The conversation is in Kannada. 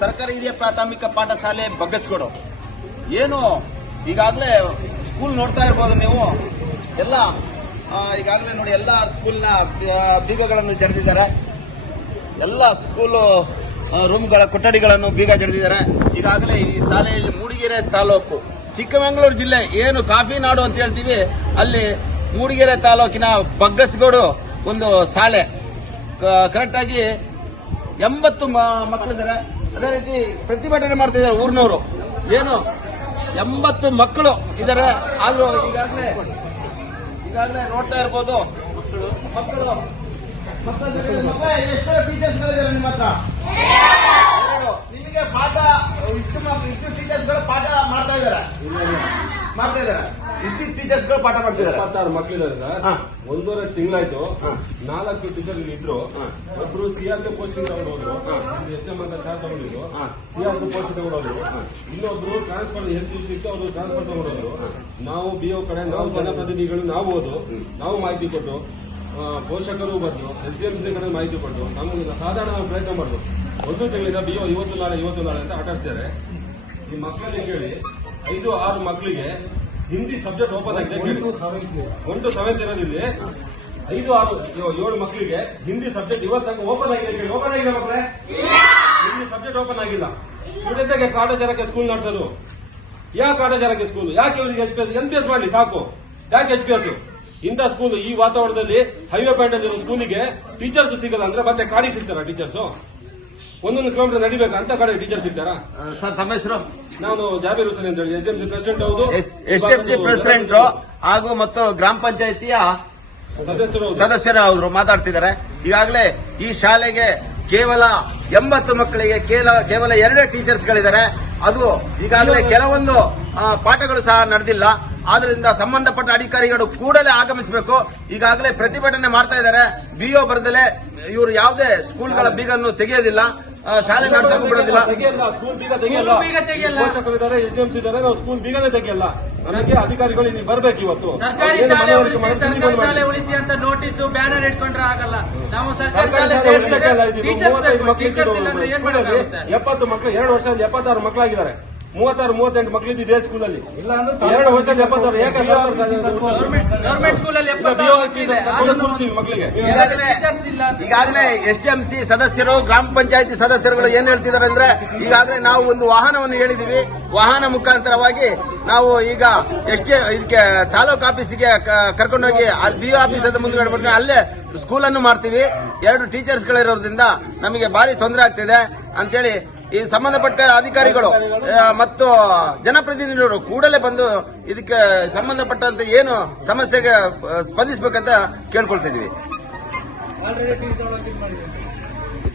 ಸರ್ಕಾರಿ ಹಿರಿಯ ಪ್ರಾಥಮಿಕ ಪಾಠಶಾಲೆ ಬಗ್ಗಸ್ಕೊಡು. ಏನು ಈಗಾಗಲೇ ಸ್ಕೂಲ್ ನೋಡ್ತಾ ಇರ್ಬೋದು ನೀವು. ಎಲ್ಲ ಈಗಾಗಲೇ ನೋಡಿ ಎಲ್ಲ ಸ್ಕೂಲ್ನ ಬೀಗಗಳನ್ನು ಜಡಿದಿದ್ದಾರೆ. ಎಲ್ಲ ಸ್ಕೂಲು ರೂಮ್ಗಳ ಕೊಠಡಿಗಳನ್ನು ಬೀಗ ಜಡಿದಿದ್ದಾರೆ. ಈಗಾಗಲೇ ಈ ಶಾಲೆಯಲ್ಲಿ ಮೂಡಿಗೆರೆ ತಾಲೂಕು, ಚಿಕ್ಕಮಗಳೂರು ಜಿಲ್ಲೆ, ಏನು ಕಾಫಿ ನಾಡು ಅಂತ ಹೇಳ್ತೀವಿ, ಅಲ್ಲಿ ಮೂಡಿಗೆರೆ ತಾಲೂಕಿನ ಬಗ್ಗಸ್ಗೋಡು ಒಂದು ಶಾಲೆ. ಕರೆಕ್ಟ್ ಆಗಿ ಎಂಬತ್ತು ಮಕ್ಕಳಿದ್ದಾರೆ ಅದೇ ರೀತಿ ಪ್ರತಿಭಟನೆ ಮಾಡ್ತಾ ಇದ್ದಾರೆ ಊರಿನವರು. ಏನು? ಎಂಬತ್ತು ಮಕ್ಕಳು ಇದ್ದಾರೆ. ಆದರೂ ಈಗಾಗಲೇ ಈಗಾಗಲೇ ನೋಡ್ತಾ ಇರ್ಬೋದು ಮಕ್ಕಳು ಮಕ್ಕಳು ಮಕ್ಕಳು ಎಷ್ಟು ಟೀಚರ್ಸ್ಗಳಿದ್ದಾರೆ ನಿಮ್ಮ ಹತ್ರ. ನಿಮಗೆ ಪಾಠ ಇಷ್ಟು ಇಷ್ಟು ಟೀಚರ್ಸ್ಗಳು ಪಾಠ ಮಾಡ್ತಾ ಇದ್ದಾರೆ. ಮಾಡ್ತಾ ಇದ್ದಾರೆ. ಇಷ್ಟು ಟೀಚರ್ಸ್ಗಳು ಪಾಠ ಮಾಡ್ತಿದ್ದಾರೆ ಇಪ್ಪತ್ತಾರು ಮಕ್ಕಳಿದ್ದಾರೆ ಸರ್. ಒಂದೂವರೆ ತಿಂಗಳಾಯ್ತು. ನಾಲ್ಕು ಟೀಚರ್ ಇಲ್ಲಿ ಇದ್ರು. ಒಬ್ಬರು ಒಬ್ರು ಸಿಆರ್ಕೆ ಪೋಸ್ಟಿಂಗ್ ತಗೊಂಡು ಹೋದ್ರು. ಮಂದಿ ಎಸ್ ಎಂ ಅಂತ ಚಾರ್ಜ್ ತಗೊಂಡಿದ್ರು ಸಿಆರ್ ಸಿಆರ್ಕೆ ಪೋಸ್ಟ್ ತಗೊಂಡು ಹೋದ್ರು. ಇನ್ನೊಬ್ರು ಟ್ರಾನ್ಸ್ಫರ್ ಹೆಲ್ತ್ ಇತ್ತು ಅವರು ಟ್ರಾನ್ಸ್ಫರ್ ತಗೊಂಡು ಹೋದ್ರು. ನಾವು ಬಿಒ ಕಡೆ ನಾವು ಜನಪ್ರತಿನಿಧಿಗಳು ನಾವು ಹೋದು ನಾವು ಮಾಹಿತಿ ಕೊಟ್ಟು. ಪೋಷಕರು ಬಂದು ಎಸ್ ಡಿ ಎಂ ಸಿ ಕಡೆ ಮಾಹಿತಿ ಕೊಟ್ಟು ನಮ್ಗೆ ಸಾಧಾರಣ ಪ್ರಯತ್ನ ಮಾಡಿದ್ರು ಒಂದು ತಿಂಗಳಿಂದ ಬಿ ಇವತ್ತು ನಾಳೆ ಇವತ್ತು ನಾಳೆ ಅಂತ ಆಟಾಡ್ತಿದ್ದಾರೆ ಈ ಮಕ್ಕಳಿಗೆ ಕೇಳಿ ಐದು ಆರು ಮಕ್ಕಳಿಗೆ ಹಿಂದಿ ಸಬ್ಜೆಕ್ಟ್ ಓಪನ್ ಆಗಿದೆ. ಒಂದು ಒನ್ ಟು ಸೆವೆಂತ್ ಇರೋದಿಲ್ಲಿ ಐದು ಆರು ಏಳು ಮಕ್ಕಳಿಗೆ ಹಿಂದಿ ಸಬ್ಜೆಕ್ಟ್ ಇವತ್ತು ಓಪನ್ ಆಗಿದೆ ಕೇಳಿ. ಓಪನ್ ಆಗಿದೆ ಮಕ್ಕಳೇ? ಹಿಂದಿ ಸಬ್ಜೆಕ್ಟ್ ಓಪನ್ ಆಗಿಲ್ಲ. ಜೊತೆಗೆ ಕಾಟಾಚಾರಕ್ಕೆ ಸ್ಕೂಲ್ ನಡೆಸೋದು. ಯಾಕೆ ಕಾಟಾಚಾರಕ್ಕೆ ಸ್ಕೂಲ್ ಯಾಕೆ ಇವರಿಗೆ H P S L P S ಮಾಡಲಿ? ಸಾಕು. ಯಾಕೆ ಎಚ್ ಪಿ ಎಸ್ ಇಂಥ ಸ್ಕೂಲ್ ಈ ವಾತಾವರಣದಲ್ಲಿ ಹೈವೇ ಪಾಯಿಂಟ್ ಸ್ಕೂಲಿಗೆ ಟೀಚರ್ಸ್ ಸಿಗಲ್ಲ ಅಂದ್ರೆ ಮತ್ತೆ ಕಾಡಿಗೆ ಸಿಗ್ತಾರ ಟೀಚರ್ಸ್ ಒಂದೊಂದು ಕಿಲೋಮೀಟರ್ ನಡಿಬೇಕು? ಅಂತ ಕಡೆ ಟೀಚರ್ ಸಿಗ್ತಾರ? ಸರ್ ತಮ್ಮ ಹೆಸರು? ನಾನು ಜಾಬೀರ್ ಹುಸೇನ್ ಅಂತ ಹೇಳಿ S D M C president ಹೌದು. ಎಸ್ ಎಂ ಸಿ ಪ್ರೆಸಿಡೆಂಟ್ ಹಾಗೂ ಮತ್ತು ಗ್ರಾಮ ಪಂಚಾಯತಿಯ ಸದಸ್ಯರು. ಸದಸ್ಯರು ಅವರು ಮಾತಾಡ್ತಿದ್ದಾರೆ. ಈಗಾಗಲೇ ಈ ಶಾಲೆಗೆ ಕೇವಲ ಎಂಬತ್ತು ಮಕ್ಕಳಿಗೆ ಕೇವಲ ಕೇವಲ ಎರಡೇ ಟೀಚರ್ಸ್ಗಳಿದ್ದಾರೆ ಅದು ಈಗಾಗಲೇ ಕೆಲವೊಂದು ಪಾಠಗಳು ಸಹ ನಡೆದಿಲ್ಲ. ಆದ್ರಿಂದ ಸಂಬಂಧಪಟ್ಟ ಅಧಿಕಾರಿಗಳು ಕೂಡಲೇ ಆಗಮಿಸಬೇಕು. ಈಗಾಗಲೇ ಪ್ರತಿಭಟನೆ ಮಾಡ್ತಾ ಇದ್ದಾರೆ. ಬಿಒ ಬರದಲೆ ಇವರು ಯಾವುದೇ ಸ್ಕೂಲ್ಗಳ ಬೀಗನ್ನು ತೆಗೆಯೋದಿಲ್ಲ. ಶಾಲೆ ನಡೆಸಕ್ಕೂ ಬಿಡೋದಿಲ್ಲ. ಸ್ಕೂಲ್ ಬೀಗನೇ ತೆಗೆಯಲ್ಲ. ನನಗೆ ಅಧಿಕಾರಿಗಳು ಇಲ್ಲಿ ಬರ್ಬೇಕು ಇವತ್ತು. ಸರ್ಕಾರಿ ಶಾಲೆ ಉಳಿಸಿ ಸರ್ಕಾರಿ ಶಾಲೆ ಉಳಿಸಿ ಅಂತ ನೋಟಿಸ್ ಬ್ಯಾನರ್ ಇಟ್ಕೊಂಡ್ರೆ ಆಗಲ್ಲ. ನಾವು ಸರ್ಕಾರಿ ಶಾಲೆ ಇದು. ಟೀಚರ್ಸ್ ಬೇಕು ಟೀಚರ್ಸ್ ಇಲ್ಲ ಅಂದ್ರೆ ಏನ್ ಸ್ಕೂಲಲ್ಲಿ ಎಪ್ಪತ್ತು ಮಕ್ಕಳು ಎರಡು ವರ್ಷದಲ್ಲಿ ಎಪ್ಪತ್ತಾರು ಮಕ್ಕಳಾಗಿದ್ದಾರೆ ಮೂವತ್ತಾರು ಮೂವತ್ತೆಂಟು ಮಕ್ಕಳಿದ್ದು ಇದೇ ಸ್ಕೂಲಲ್ಲಿ ಎರಡು ವರ್ಷದಲ್ಲಿ ಎಪ್ಪತ್ತಾರು ಗೌರ್ಮೆಂಟ್ ಸ್ಕೂಲಲ್ಲಿ ಮಕ್ಕಳಿಗೆ ಈಗಾಗಲೇ ಇಲ್ಲ ಅಂತ ಈಗಾಗಲೇ ಎಸ್ ಡಿ ಎಂ ಸಿ ಸದಸ್ಯರು ಗ್ರಾಮ ಪಂಚಾಯತಿ ಸದಸ್ಯರುಗಳು ಏನ್ ಹೇಳ್ತಿದ್ದಾರೆ ಅಂದ್ರೆ ಈಗಾಗಲೇ ನಾವು ಒಂದು ವಾಹನವನ್ನು ಹೇಳಿದೀವಿ ವಾಹನ ಮುಖಾಂತರವಾಗಿ ನಾವು ಈಗ ಎಷ್ಟೇ ಇದಕ್ಕೆ ತಾಲೂಕ್ ಆಫೀಸಿಗೆ ಕ- ಕರ್ಕೊಂಡೋಗಿ ಅಲ್ಲಿ ಬಿ ಆಫೀಸ್ ಅದ ಮುಂದ್ಗಡೆ ಬಂದ್ರೆ ಅಲ್ಲೇ ಸ್ಕೂಲನ್ನು ಮಾಡ್ತೀವಿ. ಎರಡು ಟೀಚರ್ಸ್ ಗಳಿರೋದ್ರಿಂದ ನಮಗೆ ಭಾರಿ ತೊಂದರೆ ಆಗ್ತಿದೆ. ಅಂತೇಳಿ ಈ ಸಂಬಂಧಪಟ್ಟ ಅಧಿಕಾರಿಗಳು ಮತ್ತು ಜನಪ್ರತಿನಿಧಿಗಳು ಕೂಡಲೇ ಬಂದು ಇದಕ್ಕೆ ಸಂಬಂಧಪಟ್ಟಂತೆ ಏನು ಸಮಸ್ಯೆಗೆ ಸ್ಪಂದಿಸಬೇಕಂತ ಕೇಳ್ಕೊಳ್ತಿದೀವಿ